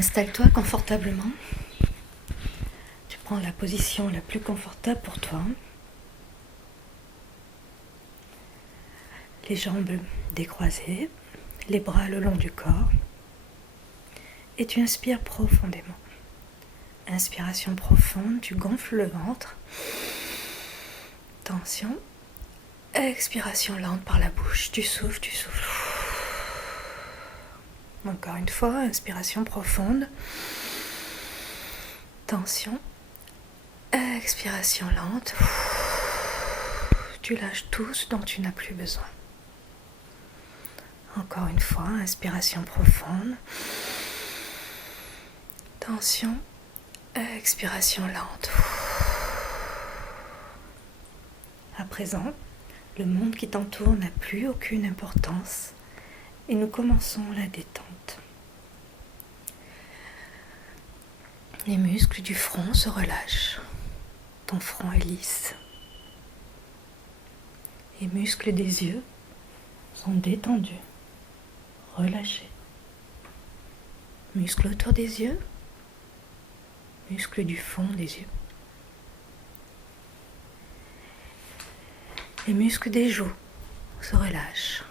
Installe-toi confortablement. Tu prends la position la plus confortable pour toi. Les jambes décroisées, les bras le long du corps. Et tu inspires profondément. Inspiration profonde, tu gonfles le ventre. Tension. Expiration lente par la bouche, tu souffles, tu souffles. Encore une fois, inspiration profonde. Tension. Expiration lente. Tu lâches tout ce dont tu n'as plus besoin. Encore une fois, inspiration profonde. Tension. Expiration lente. À présent, le monde qui t'entoure n'a plus aucune importance et nous commençons la détente. Les muscles du front se relâchent. Ton front est lisse. Les muscles des yeux sont détendus, relâchés. Muscles autour des yeux, muscles du fond des yeux. Les muscles des joues se relâchent.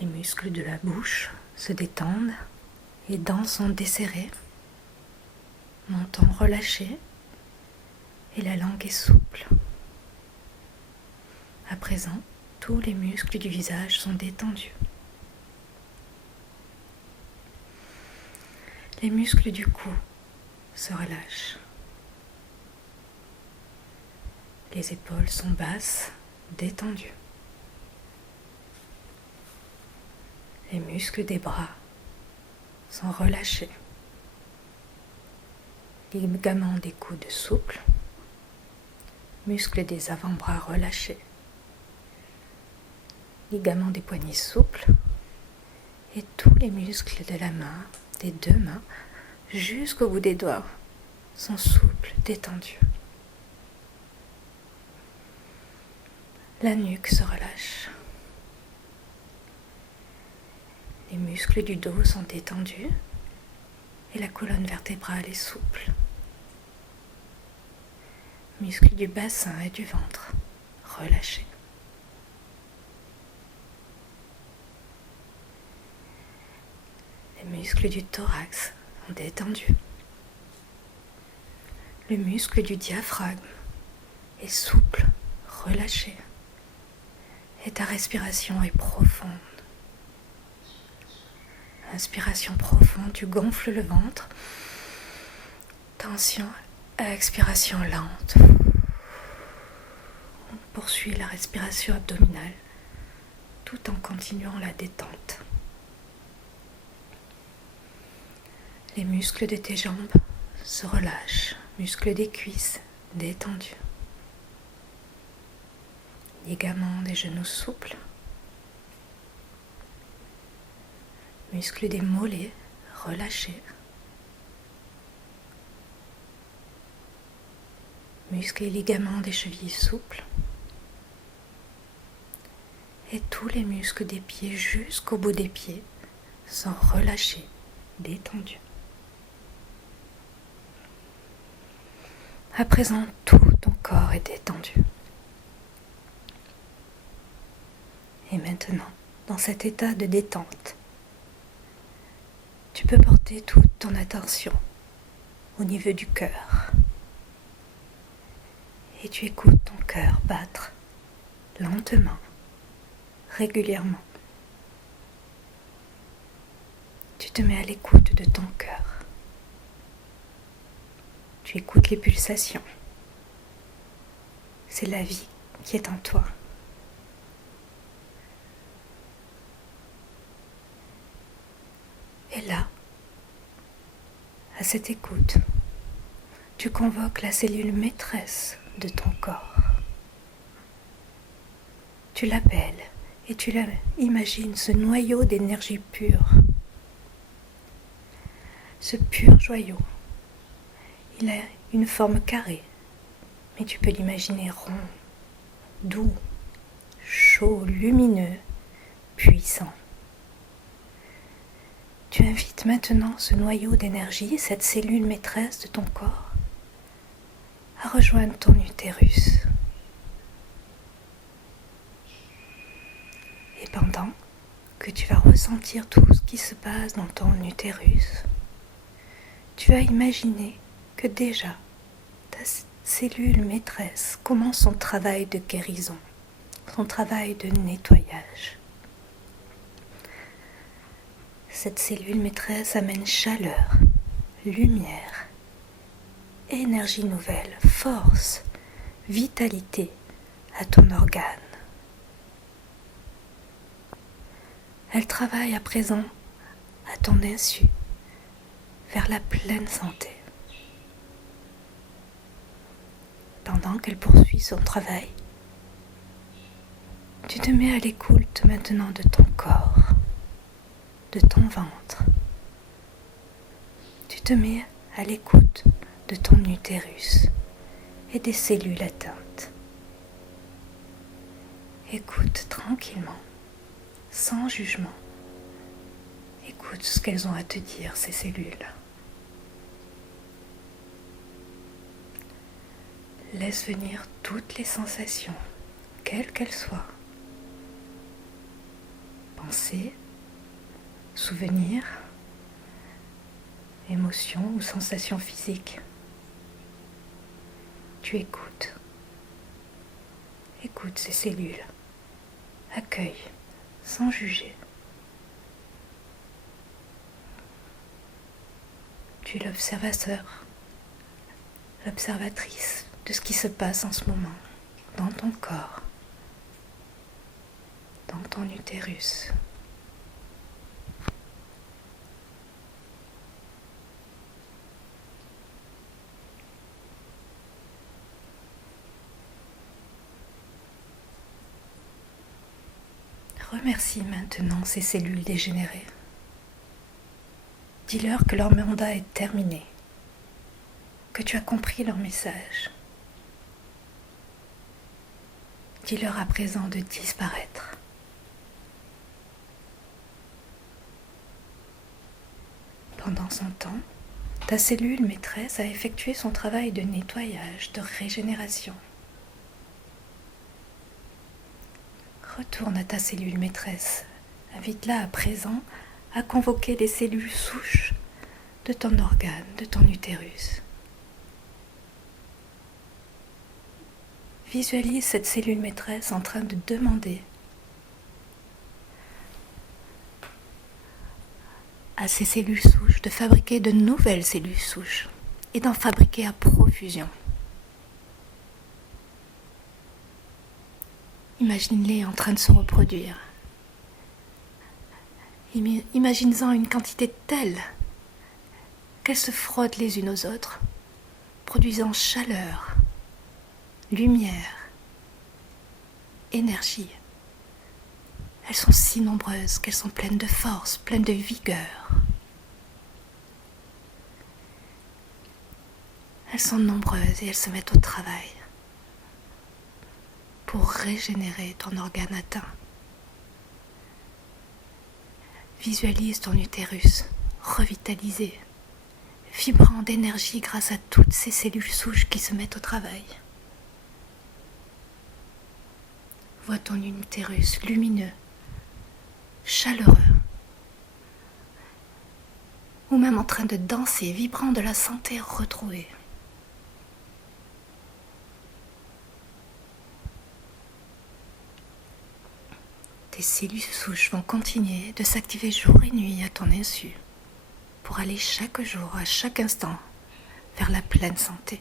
Les muscles de la bouche se détendent, les dents sont desserrées, menton relâché et la langue est souple. À présent, tous les muscles du visage sont détendus. Les muscles du cou se relâchent. Les épaules sont basses, détendues. Les muscles des bras sont relâchés. Les ligaments des coudes souples. Muscles des avant-bras relâchés. Ligaments des poignets souples. Et tous les muscles de la main, des deux mains, jusqu'au bout des doigts, sont souples, détendus. La nuque se relâche. Les muscles du dos sont détendus et la colonne vertébrale est souple. Muscles du bassin et du ventre relâchés. Les muscles du thorax sont détendus. Le muscle du diaphragme est souple, relâché. Et ta respiration est profonde. Inspiration profonde, tu gonfles le ventre. Tension, expiration lente. On poursuit la respiration abdominale tout en continuant la détente. Les muscles de tes jambes se relâchent, muscles des cuisses détendus. Ligaments des genoux souples. Muscles des mollets relâchés. Muscles et ligaments des chevilles souples. Et tous les muscles des pieds jusqu'au bout des pieds sont relâchés, détendus. À présent, tout ton corps est détendu. Et maintenant, dans cet état de détente, tu peux porter toute ton attention au niveau du cœur. Et tu écoutes ton cœur battre lentement, régulièrement. Tu te mets à l'écoute de ton cœur. Tu écoutes les pulsations. C'est la vie qui est en toi. Et là, à cette écoute, tu convoques la cellule maîtresse de ton corps. Tu l'appelles et tu imagines ce noyau d'énergie pure. Ce pur joyau, il a une forme carrée, mais tu peux l'imaginer rond, doux, chaud, lumineux, puissant. Tu invites maintenant ce noyau d'énergie, cette cellule maîtresse de ton corps, à rejoindre ton utérus. Et pendant que tu vas ressentir tout ce qui se passe dans ton utérus, tu vas imaginer que déjà ta cellule maîtresse commence son travail de guérison, son travail de nettoyage. Cette cellule maîtresse amène chaleur, lumière, énergie nouvelle, force, vitalité à ton organe. Elle travaille à présent à ton insu vers la pleine santé. Pendant qu'elle poursuit son travail, tu te mets à l'écoute maintenant de ton corps, de ton ventre. Tu te mets à l'écoute de ton utérus et des cellules atteintes. Écoute tranquillement, sans jugement. Écoute ce qu'elles ont à te dire, ces cellules. Laisse venir toutes les sensations, quelles qu'elles soient. Pensées, souvenirs, émotions ou sensations physiques. Tu écoutes. Écoute ces cellules. Accueille, sans juger. Tu es l'observateur, l'observatrice de ce qui se passe en ce moment dans ton corps, dans ton utérus. Remercie maintenant ces cellules dégénérées. Dis-leur que leur mandat est terminé, que tu as compris leur message. Dis-leur à présent de disparaître. Pendant son temps, ta cellule maîtresse a effectué son travail de nettoyage, de régénération. Retourne à ta cellule maîtresse. Invite-la à présent à convoquer les cellules souches de ton organe, de ton utérus. Visualise cette cellule maîtresse en train de demander à ces cellules souches de fabriquer de nouvelles cellules souches et d'en fabriquer à profusion. Imagine-les en train de se reproduire. Imagine-en une quantité telle qu'elles se frottent les unes aux autres, produisant chaleur, lumière, énergie. Elles sont si nombreuses qu'elles sont pleines de force, pleines de vigueur. Elles sont nombreuses et elles se mettent au travail pour régénérer ton organe atteint. Visualise ton utérus revitalisé, vibrant d'énergie grâce à toutes ces cellules souches qui se mettent au travail. Vois ton utérus lumineux, chaleureux, ou même en train de danser, vibrant de la santé retrouvée. Tes cellules souches vont continuer de s'activer jour et nuit à ton insu pour aller chaque jour, à chaque instant, vers la pleine santé.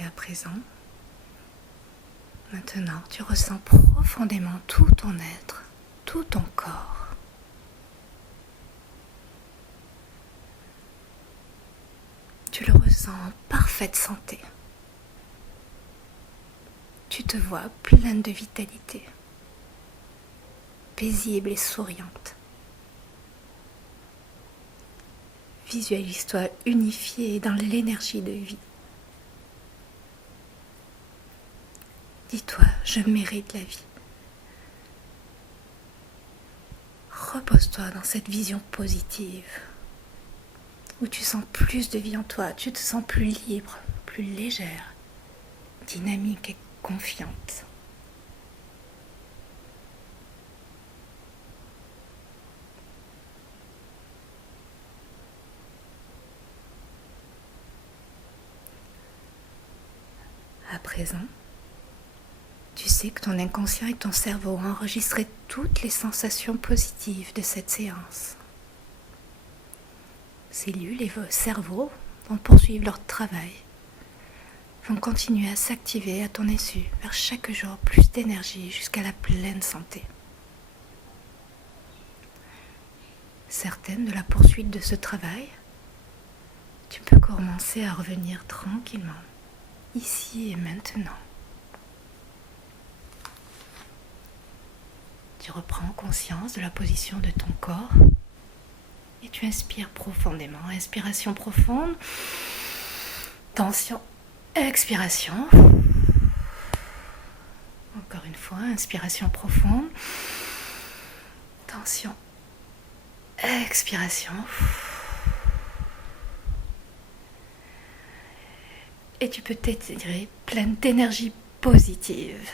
Et à présent, maintenant, tu ressens profondément tout ton être, tout ton corps. Tu le ressens en parfaite santé. Tu te vois pleine de vitalité, paisible et souriante. Visualise-toi unifiée dans l'énergie de vie. Dis-toi, je mérite la vie. Repose-toi dans cette vision positive, où tu sens plus de vie en toi, tu te sens plus libre, plus légère, dynamique et confiante. À présent, tu sais que ton inconscient et ton cerveau ont enregistré toutes les sensations positives de cette séance. Cellules et vos cerveaux vont poursuivre leur travail, vont continuer à s'activer à ton insu vers chaque jour plus d'énergie jusqu'à la pleine santé. Certaine de la poursuite de ce travail, tu peux commencer à revenir tranquillement, ici et maintenant. Tu reprends conscience de la position de ton corps et tu inspires profondément. Inspiration profonde, tension, expiration. Encore une fois, inspiration profonde, tension, expiration. Et tu peux t'étirer pleine d'énergie positive.